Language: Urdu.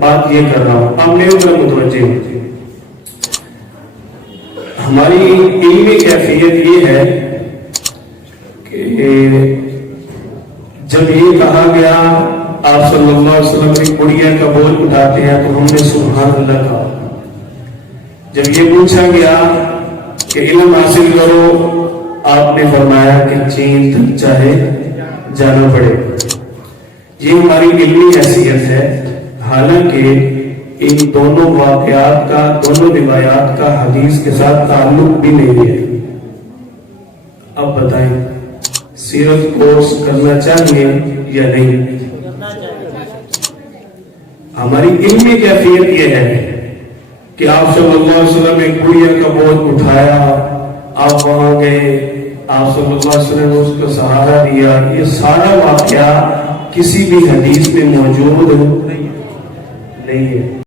بات یہ کر رہا ہوں، آپ میرے طرف متوجہ ہوں۔ ہماری علمی کیفیت یہ ہے کہ جب یہ کہا گیا آپ صلی اللہ علیہ وسلم کی گڑیا کا بول اٹھاتے ہیں تو ہم نے سبحان اللہ کہا۔ جب یہ پوچھا گیا کہ علم حاصل کرو، آپ نے فرمایا کہ چین تک چاہے جانا پڑے۔ یہ ہماری علمی حیثیت ہے، حالانکہ ان دونوں واقعات کا، دونوں روایات کا حدیث کے ساتھ تعلق بھی نہیں ہے۔ اب بتائیں سیرت کورس کرنا چاہیے یا نہیں؟ ہماری علمی کیفیت یہ ہے کہ آپ صلی اللہ علیہ وسلم نے گڑیا کا بوجھ اٹھایا، آپ وہاں گئے، آپ صلی اللہ علیہ وسلم نے اس کو سہارا دیا۔ یہ سارا واقعہ کسی بھی حدیث میں موجود نہیں ہے۔